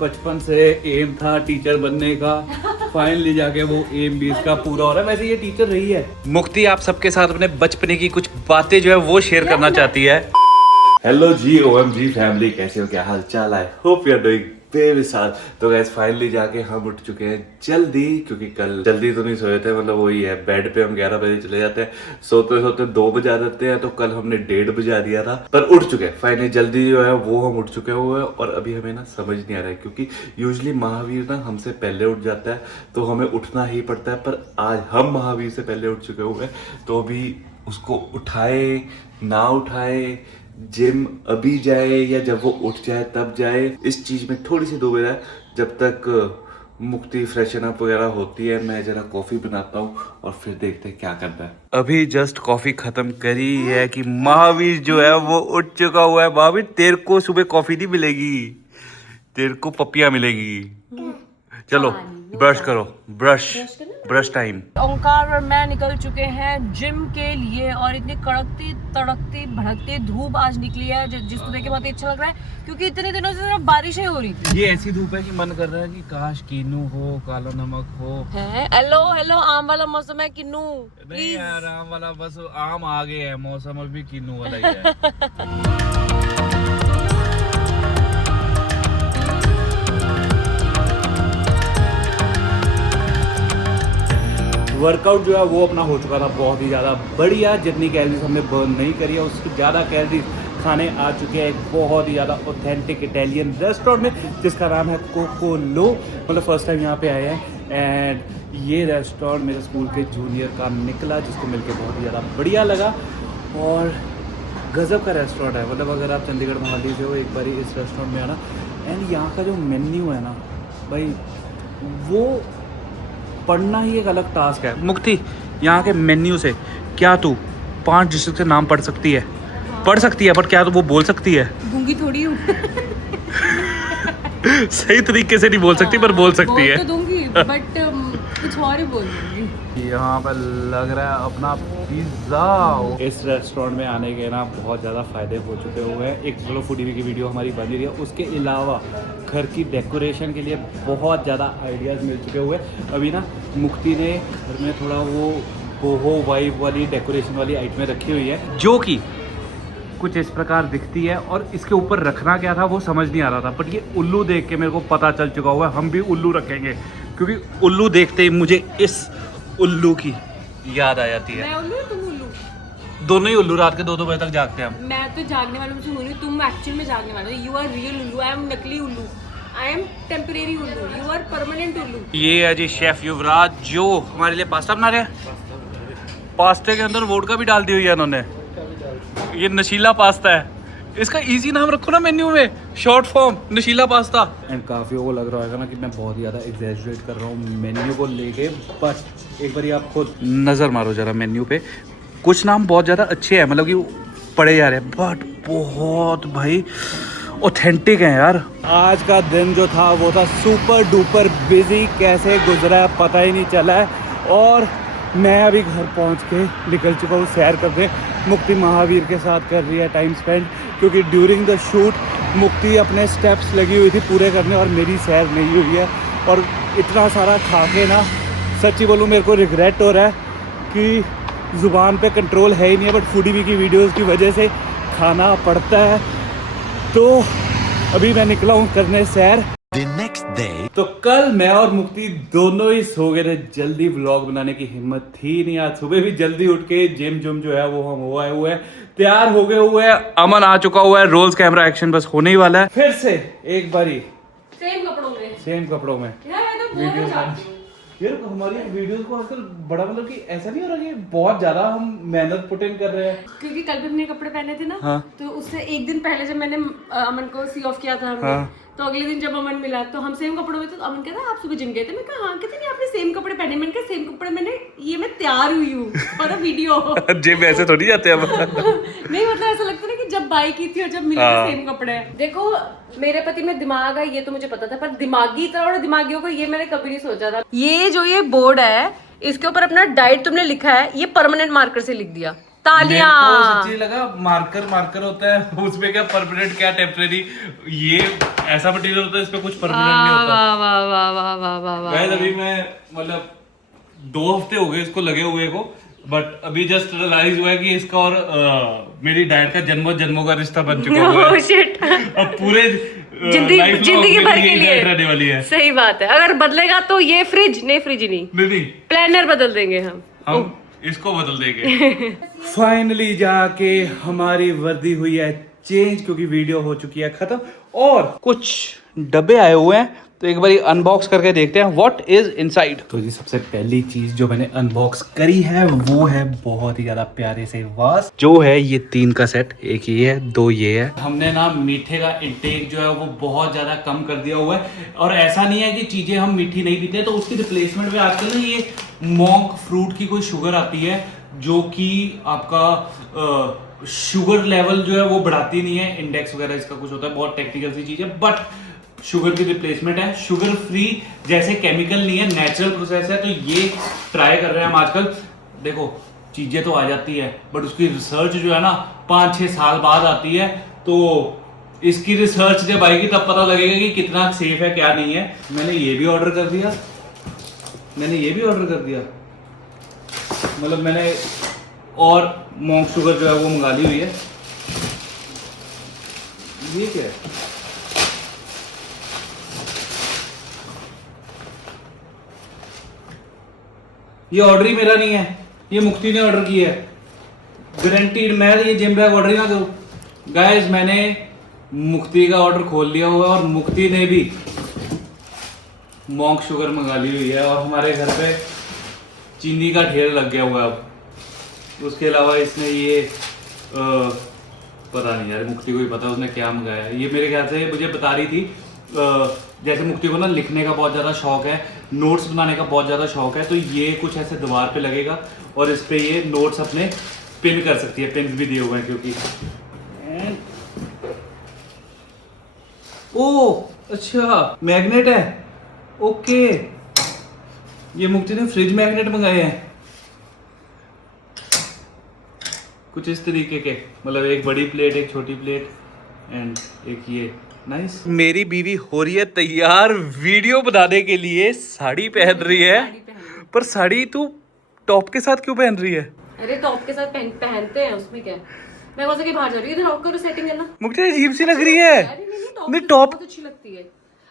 बचपन से एम था टीचर बनने का, फाइनली जाके वो एम भी इसका पूरा हो रहा है। वैसे ये टीचर रही है। मुक्ति आप सबके साथ अपने बचपने की कुछ बातें जो है वो शेयर करना चाहती है। हेलो जी OMG फैमिली, कैसे हो, क्या हाल चाल है? होप यू आर डूइंग बेमिसाल। तो गैस फाइनली जाके हम उठ चुके हैं जल्दी, क्योंकि कल जल्दी तो नहीं सोए थे, मतलब वही है, बेड पे हम 11 बजे चले जाते हैं, सोते सोते 2 बजा देते हैं, तो कल हमने 1:30 बजा दिया था, पर उठ चुके हैं फाइनली जल्दी जो है वो हम उठ चुके हुए हैं। और अभी हमें ना समझ नहीं आ रहा है, क्योंकि यूजली महावीर ना हमसे पहले उठ जाता है तो हमें उठना ही पड़ता है, पर आज हम महावीर से पहले उठ चुके हुए हैं, तो अभी उसको उठाए ना उठाए, जिम अभी जाए या जब वो उठ जाए तब जाए, इस चीज में थोड़ी सी दुविधा है। जब तक मुक्ति फ्रेशन अप वगैरह होती है, मैं जरा कॉफी बनाता हूँ और फिर देखते हैं क्या करता है। अभी जस्ट कॉफी खत्म करी है कि महावीर जो है वो उठ चुका हुआ है। महावीर तेरे को सुबह कॉफी नहीं मिलेगी, तेरे को पपियां मिलेगी। चलो ब्रश करो, ब्रश टाइम। ओंकार और मैं निकल चुके हैं जिम के लिए, और इतनी कड़कती तड़कती भड़कती धूप आज निकली है जिसको देख के बहुत ही अच्छा लग रहा है, क्योंकि इतने दिनों से सिर्फ बारिशें हो रही थी। ये ऐसी धूप है कि मन कर रहा है कि काश कीनू हो, काला नमक हो। हेलो हेलो, आम वाला मौसम है किन्नू। नहीं यार, आम वाला बस आम आ गए है, मौसम अभी कीनू वाला ही है। वर्कआउट जो है वो अपना हो चुका था बहुत ही ज़्यादा बढ़िया। जितनी कैलोरीज हमने बर्न नहीं करी है उससे ज़्यादा कैलोरीज खाने आ चुके हैं एक बहुत ही ज़्यादा ऑथेंटिक इटालियन रेस्टोरेंट में, जिसका नाम है कोकोलो। मतलब फर्स्ट टाइम यहाँ पे आए हैं, एंड ये रेस्टोरेंट मेरे स्कूल के जूनियर का निकला, जिसको मिलके बहुत ही ज़्यादा बढ़िया लगा। और गज़ब का रेस्टोरेंट है, मतलब अगर आप चंडीगढ़ मोहाली से हो एक बार इस रेस्टोरेंट में आना। एंड यहाँ का जो मेन्यू है ना भाई, वो पढ़ना ही एक अलग टास्क है। मुक्ति, यहाँ के मेन्यू से क्या तू 5 डिस्ट्रिक्ट से नाम पढ़ सकती है? पढ़ सकती है, पर क्या तू वो बोल सकती है? गूंगी थोड़ी हूँ। सही तरीके से नहीं बोल सकती, पर बोल सकती है। तो दूंगी, बट कुछ और ही बोल दूंगी। यहाँ पर लग रहा है अपना पिज्ज़ा। इस रेस्टोरेंट में आने के ना बहुत ज़्यादा फ़ायदे हो चुके हुए हैं। एक चलो फूडी की वीडियो हमारी बन रही है, उसके अलावा घर की डेकोरेशन के लिए बहुत ज़्यादा आइडियाज़ मिल चुके हुए हैं। अभी ना मुक्ति ने घर में थोड़ा वो बोहो वाइब वाली डेकोरेशन वाली आइटमें रखी हुई है, जो कि कुछ इस प्रकार दिखती है। और इसके ऊपर रखना क्या था वो समझ नहीं आ रहा था, बट ये उल्लू देख के मेरे को पता चल चुका हुआ है, हम भी उल्लू रखेंगे, क्योंकि उल्लू देखते ही मुझे इस उल्लू की याद आ जाती है। मैं उल्लू, तुम उल्लू, दोनों ही उल्लू। रात के 2-2 बजे तक जागते हैं हम। मैं तो जागने वालों में से हूँ, तुम एक्चुअल में जागने वाले हो। यू आर रियल उल्लू, आई एम नकली उल्लू, आई एम टेम्परेरी उल्लू, यू आर परमानेंट उल्लू। ये है जी शेफ युवराज, जो हमारे लिए पास्ता बना रहे हैं। पास्ते के अंदर वोडका भी डाल दी हुई है इन्होंने। ये नशीला पास्ता है, इसका इजी नाम रखो ना मेन्यू में, शॉर्ट फॉर्म नशीला पास्ता। एंड काफ़ी वो लग रहा है ना कि मैं बहुत ज़्यादा एग्जैजरेट कर रहा हूँ मेन्यू को लेके, बट एक बार आप खुद नज़र मारो ज़रा मेन्यू पे। कुछ नाम बहुत ज़्यादा अच्छे हैं, मतलब कि पढ़े जा रहे हैं, बट बहुत भाई ऑथेंटिक हैं यार। आज का दिन जो था वो था सुपर डुपर बिजी, कैसे गुजरा है पता ही नहीं चला है। और मैं अभी घर पहुंच के निकल चुका हूँ सैर करने। मुक्ति महावीर के साथ कर रही है टाइम स्पेंड, क्योंकि ड्यूरिंग द शूट मुक्ति अपने स्टेप्स लगी हुई थी पूरे करने, और मेरी सैर नहीं हुई है। और इतना सारा खा के ना सच्ची बोलूँ मेरे को रिग्रेट हो रहा है कि ज़ुबान पे कंट्रोल है ही नहीं है, बट फूडी की वीडियोज़ की वजह से खाना पड़ता है। तो अभी मैं निकला हूँ करने सैर। तो कल मैं और मुक्ति दोनों ही सो गए थे, जल्दी व्लॉग बनाने की हिम्मत थी नहीं। आज सुबह भी जल्दी उठ के जिम जो है वो हम हो आए हुए हैं, तैयार हो गए हुए हैं। अमन आ चुका हुआ है, रोल्स कैमरा एक्शन बस होने ही वाला है। फिर से एक बारी सेम कपड़ों में यार हमारी वीडियोस को आजकल बड़ा, मतलब कि ऐसा नहीं हो रहा कि बहुत ज्यादा हम मेहनत पुट इन कर रहे हैं, क्योंकि कल भी हमने कपड़े पहने थे ना। हाँ। तो उससे एक दिन पहले जब मैंने अमन को सी ऑफ किया था हमने, हाँ। तो अगले दिन जब अमन मिला तो हम सेम कपड़ों में थे, तो अमन कहता आप सुबह जिम गए थे। मैं कहा हाँ, कहते नहीं आपने सेम कपड़े पहने। मैंने कहा सेम कपड़े मैंने, ये मैं तैयार हुई हूँ और वीडियो। जिम ऐसे थोड़ी जाते हैं नहीं, मतलब ऐसा लगता है ना कि जब बाई की थी और जब मिले थे सेम कपड़े। देखो मेरे पति में दिमाग है ये तो मुझे पता था, पर दिमागी तरह और दिमागियों को ये मैंने कभी नहीं सोचा था। ये जो ये बोर्ड है इसके ऊपर अपना डाइट तुमने लिखा है, ये परमानेंट मार्कर से लिख दिया। तालियां। मेरे को सच्ची लगा मार्कर होता है उसमें, क्या परमानेंट क्या टेम्परेरी, ये ऐसा मटेरियल होता है इसमें कुछ परमानेंट नहीं होता। वाह वाह वाह वाह वाह वाह वाह। गाइस अभी मैं मतलब 2 हफ्ते हो गए इसको लगे हुए को, बट अभी जस्ट रियलाइज हुआ है कि इसका और मेरी डैड का जन्मों का रिश्ता बन चुका हुआ है। Oh shit। अब पूरे जिंदगी भर के लिए रहने वाली है। सही बात है। अगर बदलेगा तो ये फ्रिज नहीं, प्लानर बदल देंगे हम इसको बदल देंगे। फाइनली जाके हमारी वर्दी हुई है चेंज, क्योंकि वीडियो हो चुकी है खत्म और कुछ डब्बे आए हुए हैं, तो एक बार अनबॉक्स करके देखते हैं व्हाट इज इनसाइड। तो जी सबसे पहली चीज जो मैंने अनबॉक्स करी है वो है बहुत ही ज्यादा प्यारे से वास, जो है ये 3 का सेट, एक ये है 2 ये है। हमने ना मीठे का इंटेक जो है वो बहुत ज्यादा कम कर दिया हुआ है, और ऐसा नहीं है कि चीजें हम मीठी नहीं पीते, तो उसकी रिप्लेसमेंट में आजकल ना ये मॉन्क फ्रूट की कोई शुगर आती है जो कि आपका शुगर लेवल जो है वो बढ़ाती नहीं है, इंडेक्स वगैरह इसका कुछ होता है, बहुत टेक्निकल सी चीज है, बट शुगर की रिप्लेसमेंट है, शुगर फ्री, जैसे केमिकल नहीं है, नेचुरल प्रोसेस है, तो ये ट्राई कर रहे हैं हम आजकल। देखो चीजें तो आ जाती है, बट उसकी रिसर्च जो है ना 5-6 साल बाद आती है, तो इसकी रिसर्च जब आएगी तब पता लगेगा कि कितना सेफ है क्या नहीं है। मैंने ये भी ऑर्डर कर दिया, मतलब मैंने और मॉन्क शुगर जो है वो मंगा ली हुई है। ये क्या है? ये ऑर्डर ही मेरा नहीं है, ये मुक्ति ने ऑर्डर की है, गारंटीड। मैं ये जिम बैग ऑर्डर ही ना करूं। गाइस मैंने मुक्ति का ऑर्डर खोल लिया हुआ है और मुक्ति ने भी मॉन्क शुगर मंगा ली हुई है, और हमारे घर पे चीनी का ढेर लग गया हुआ है अब। उसके अलावा इसने ये पता नहीं यार, मुक्ति को ही पता उसने क्या मंगाया है। ये मेरे ख्याल से मुझे बता रही थी, जैसे मुक्ति को ना लिखने का बहुत ज़्यादा शौक है, नोट्स बनाने का बहुत ज़्यादा शौक है, तो ये कुछ ऐसे दीवार पे लगेगा और इस पे ये नोट्स अपने पिन कर सकती है। पिन भी दिए हुए हैं क्योंकि ओह अच्छा मैग्नेट है, ओके। ये मुक्ति ने फ्रिज मैग्नेट मंगाए हैं कुछ इस तरीके के, मतलब एक बड़ी प्लेट, एक छोटी प्लेट एंड एक ये। नाइस। मेरी बीवी हो रही है तैयार वीडियो बनाने के लिए, साड़ी पहन रही है, पर साड़ी तू टॉप के साथ क्यों पहन रही है? अरे टॉप के साथ पहनते हैं, उसमें क्या है? मैं वैसे कि बाहर जा रही हूँ, इधर करो सेटिंग करना। मुझे अजीब सी लग रही है। नहीं टॉप बहुत अच्छी लगती है,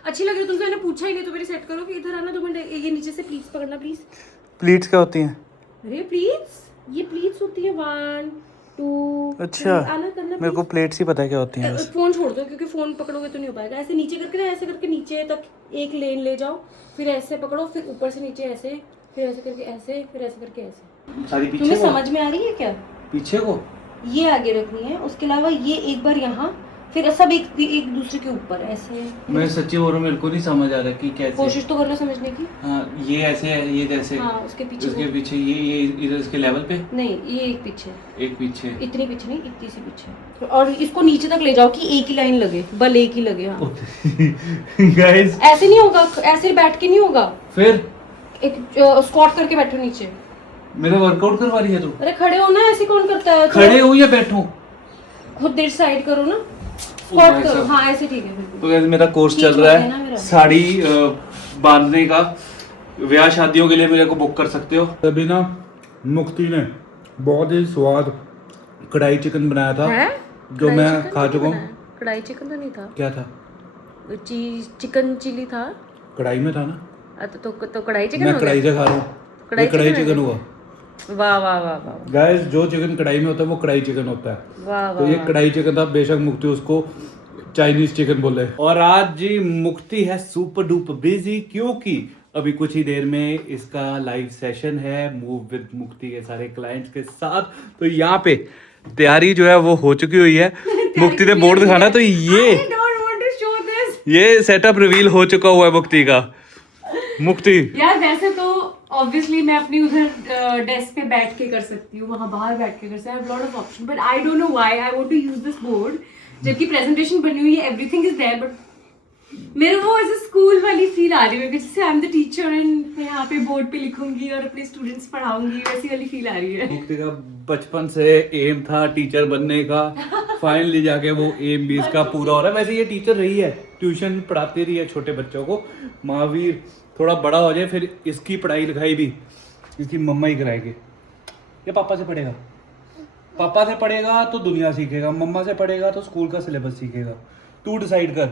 अच्छी लग रही है। तुमसे मैंने पूछा ही नहीं, तो मेरी सेट करो कि इधर आना 2 मिनट, ये नीचे से प्लीज पकड़ना प्लीज। प्लीट्स क्या होती हैं? अरे प्लीज, ये प्लीज होती है 1 2। अच्छा मेरे को प्लेट्स ही पता है क्या होती हैं। फोन छोड़ दो, क्योंकि फोन पकड़ोगे तो नहीं हो पाएगा। ऐसे नीचे करके ना, ऐसे करके नीचे तक एक लेन ले जाओ, फिर ऐसे पकड़ो, फिर ऊपर से नीचे ऐसे, फिर ऐसे करके ऐसे, फिर ऐसे करके ऐसे। सारी पीछे तुम्हें समझ में आ रही है क्या? पीछे को ये आगे रखनी है, उसके अलावा ये एक बार यहाँ, फिर सब एक दूसरे के ऊपर ऐसे। मैं सच्ची बोल रहा हूँ, मेरे को नहीं समझ आ रहा कि कैसे। कोशिश तो करना समझने की। हाँ ये ऐसे है, ये जैसे। हाँ उसके पीछे ये इधर इसके लेवल पे नहीं, ये एक पीछे, इतनी पीछे नहीं, इतनी सी पीछे, और इसको नीचे तक ले जाओ कि एक ही लाइन लगे, बल एक ही लगे। हाँ गाइस ऐसे नहीं होगा, ऐसे बैठ के नहीं होगा, फिर एक स्क्वाट करके बैठो नीचे। मेरा वर्कआउट करवा रही है तू? अरे खड़े हो ना, ऐसे कौन करता है? खड़े हो या बैठो? खुद देर साइड करो ना, स्क्वाट करो। हाँ ऐसे ठीक है। तो गाइस मेरा कोर्स चल रहा है साड़ी बांधने का, ब्याह शादियों के लिए मेरे को बुक कर सकते हो। अभी ना मुक्ति ने बहुत ही स्वाद कढ़ाई चिकन बनाया था है? जो मैं खा चुका हूँ। कढ़ाई चिकन तो नहीं था, क्या था? चिकन चिली था, कढ़ाई में था ना। तो कढ़ाई चिकन, मैं कढ़ाई से खा रहा हूँ, कढ़ाई चिकन हुआ। वाह वाह वाह वाह गाइस, जो चिकन कढ़ाई में होता है वो कढ़ाई चिकन होता है। वाह तो ये कढ़ाई चिकन था, बेशक मुक्ति उसको चाइनीज चिकन बोले। और आज जी मुक्ति है सुपर डुपर बिजी, क्योंकि अभी कुछ ही देर में इसका लाइव सेशन है मूव विद मुक्ति के सारे क्लाइंट्स के साथ। तो यहाँ पे तैयारी जो है वो हो चुकी हुई है। मुक्ति ने बोर्ड दिखाना, तो ये सेटअप रिवील हो चुका हुआ है मुक्ति का। मुक्ति यार वैसे तो ऑब्वियसली मैं अपनी उधर डेस्क पे बैठ के कर सकती हूँ, वहाँ बाहर बैठ के कर सकती हूँ, I have lot of option, but I don't know why I want to use this board। जबकि प्रेजेंटेशन बनी हुई है, एवरीथिंग इज देयर, बट मेरे वो ऐसे स्कूल वाली फील फील आ रही है मेरे को, जैसे I am the teacher and मैं यहाँ पे बोर्ड पे लिखूंगी और अपने स्टूडेंट्स पढ़ाऊंगी, वैसी वाली फील आ रही है। मुक्ति का बचपन से एम था टीचर बनने का, फाइनली जाके वो एम भी इसका पूरा हो रहा है। वैसे ये टीचर रही है, ट्यूशन पढ़ाती रही है छोटे बच्चों को। महावीर थोड़ा बड़ा हो जाए फिर इसकी पढ़ाई लिखाई भी इसकी मम्मा ही कराएगी। ये पापा से पढ़ेगा, पापा से पढ़ेगा तो दुनिया सीखेगा, मम्मा से पढ़ेगा तो स्कूल का सिलेबस सीखेगा। तू डिसाइड कर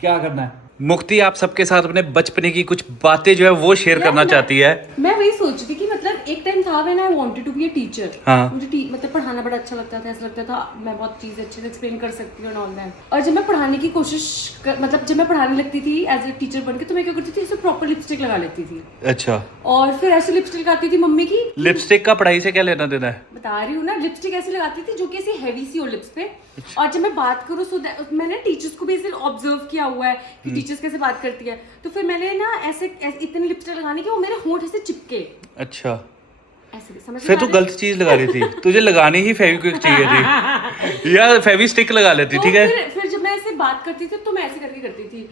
क्या करना है। मुक्ति आप सबके साथ अपने बचपने की कुछ बातें जो है वो शेयर करना चाहती है। मैं वही सोच रही थी कि मतलब एक टाइम था when I wanted to be a teacher. हाँ। मुझे मतलब पढ़ाना बड़ा अच्छा लगता था, ऐसा लगता था मैं बहुत चीजें अच्छे से एक्सप्लेन कर सकती हूँ ऑल दैट। और जब मैं पढ़ाने की कोशिश मतलब जब मैं पढ़ाने लगती थी एज ए टीचर बन के, तो मैं क्या करती थी, ऐसे प्रॉपर लिपस्टिक लगा लेती थी। अच्छा। और फिर ऐसे लिपस्टिक लगाती थी मम्मी की। लिपस्टिक का पढ़ाई से क्या लेना देना है? बता रही हूँ ना, लिपस्टिक ऐसे लगाती थी जो कि ऐसी हैवी सी हो लिप्स पे। और जब मैं बात करूँ मैंने टीचर्स को भी ऐसे ऑब्जर्व किया हुआ है कि टीचर्स कैसे बात करती है, तो फिर मैंने ना ऐसे इतने लिपस्टिक लगाने के वो मेरे होंठ ऐसे चिपके। अच्छा, ऐसे समझ फिर तू गलत चीज लगा रही थी, तुझे लगानी ही फेविक्विक चाहिए थी या फेविस्टिक लगा लेती। ठीक है, फिर जब मैं ऐसे बात करती थी तो मैं ऐसे करके करती थी।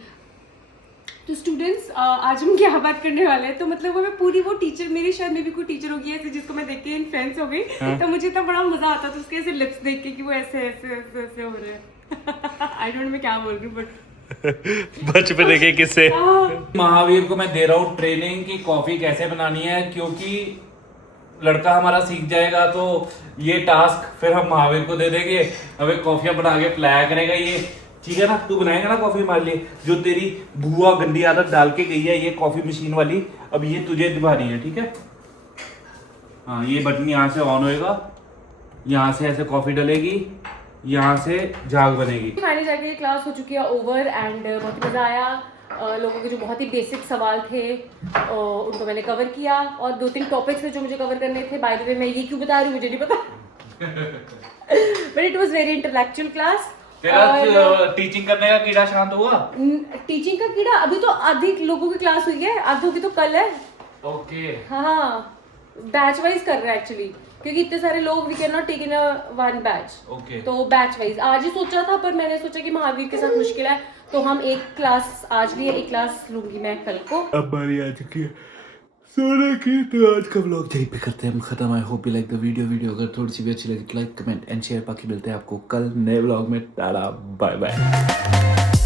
तो स्टूडेंट्स, आज हम क्या बात करने वाले हैं, तो मतलब वो मैं पूरी वो टीचर, मेरी शायद में भी कोई टीचर होगी ऐसे जिसको मैं देख के इन्फ्लुएंस हो गई। तो मुझे इतना बड़ा मजा आता था उसके ऐसे लिप्स देख के कि वो ऐसे ऐसे ऐसे ऐसे हो रहे हैं। आई डोंट नो मैं क्या बोल रही हूँ बट बचपन के किस्से। महावीर को मैं दे रहा हूँ ट्रेनिंग की कॉफी कैसे बनानी है, क्योंकि लड़का हमारा सीख जाएगा तो ये टास्क फिर हम महावीर को दे देंगे, हमें कॉफियां बना के पिलाया करेगा ये। ठीक है ना, तू बनाएगा ना कॉफी हमारे लिए? जो तेरी बुआ गंदी आदत डाल के गई है ये कॉफी मशीन वाली, अब ये तुझे दिखा रही है। ठीक है, हाँ, ये बटन यहाँ से ऑन होएगा, यहाँ से ऐसे कॉफी डलेगी, यहाँ से झाग बनेगी। फाइनली जाके ये क्लास हो चुकी है ओवर एंड बहुत मजा आया। लोगों के जो बहुत ही बेसिक सवाल थे उनको मैंने कवर किया, और 2-3 टॉपिक्स थे जो मुझे कवर करने थे। बाय द वे मैं ये क्यों बता रही हूँ मुझे नहीं पता, but it was very intellectual class. तेरा टीचिंग करने का कीड़ा शांत हुआ? टीचिंग का कीड़ा अभी तो अधिक लोगों की क्लास हुई है, आधों की तो कल है। ओके। हाँ, बैच वाइज कर रहे हैं एक्चुअली, क्योंकि इतने सारे लोग we can not take in one batch. Okay. तो बैच वाइज आज ही सोचा था, पर मैंने सोचा कि महावीर के साथ मुश्किल है, तो हम एक क्लास आज लिए, एक क्लास लूंगी मैं कल को। अब बारी आ चुकी है सोने की, तो आज का व्लॉग यहीं पे करते हैं हम खत्म। I hope you like the video अगर थोड़ी सी भी अच्छी लगी तो लाइक, कमेंट एंड शेयर। बाकी मिलते हैं आपको कल नए व्लॉग में। Tata, bye bye.